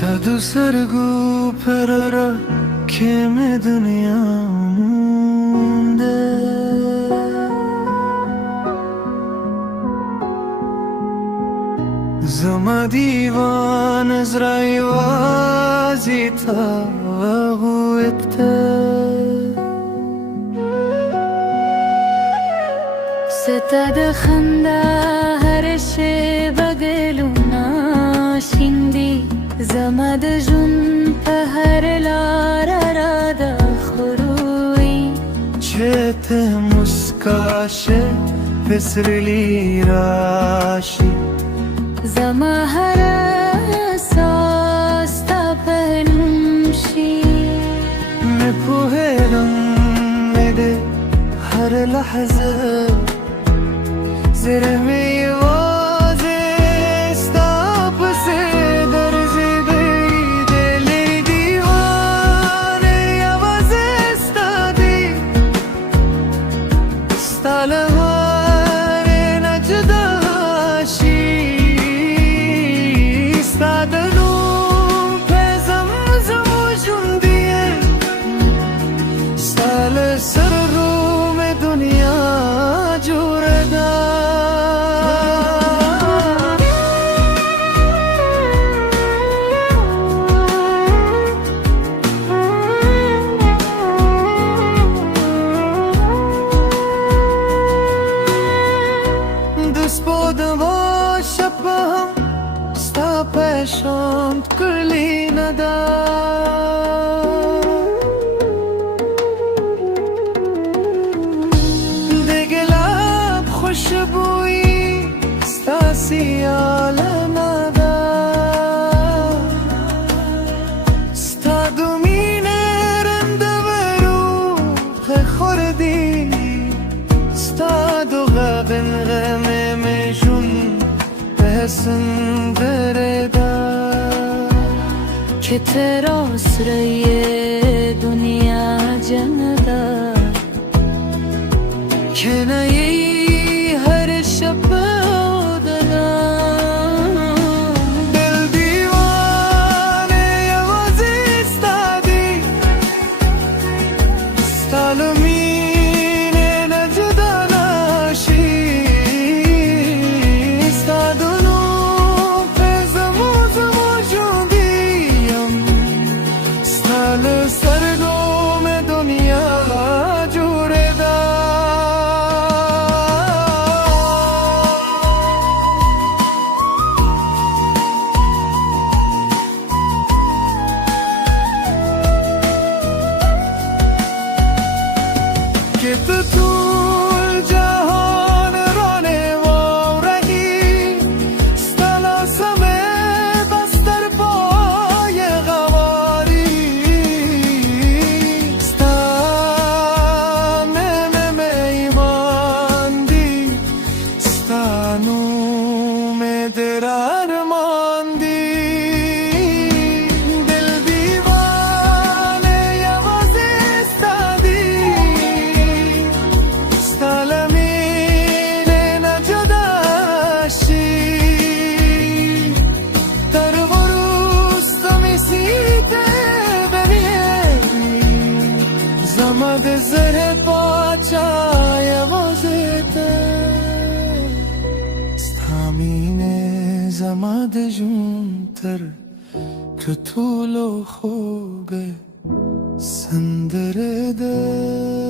Tadı sargu perara keme dünya munde Zama divan zraiwazi ta guette ستاد خندا هر شی بغلونا شیندی زما د جون په هر لار را د خروي چته مسکاشه پسرلی راشی زما هر احساس تا پنوشی میں پوهیدم میده هر لحظه زیر میوازه ستا پسه درزی بیده لی دیوانه یوازه ستا دی ستا لوانه نجداشی ستا دنوم پی زمزمو جندیه ستا لسر روم دنیا جوردهSpodova şapaham sta peşant klinada Degelab خوشبوئی sta siyalanada Sta dumine rendeveru khordی sta دوغبن غمه سندردا که تراس رای دنیا جندا که نهی هر شب دنا دل دیوانه یوازی استادی استالمین نجدا ناشی سرگم دنیا جورده که تو طول جهان رانه و رهی ستلاسم بستر پای غواری زمد زره پاچای وزته ستامینه زمد جونتر که طول خوبه سندره ده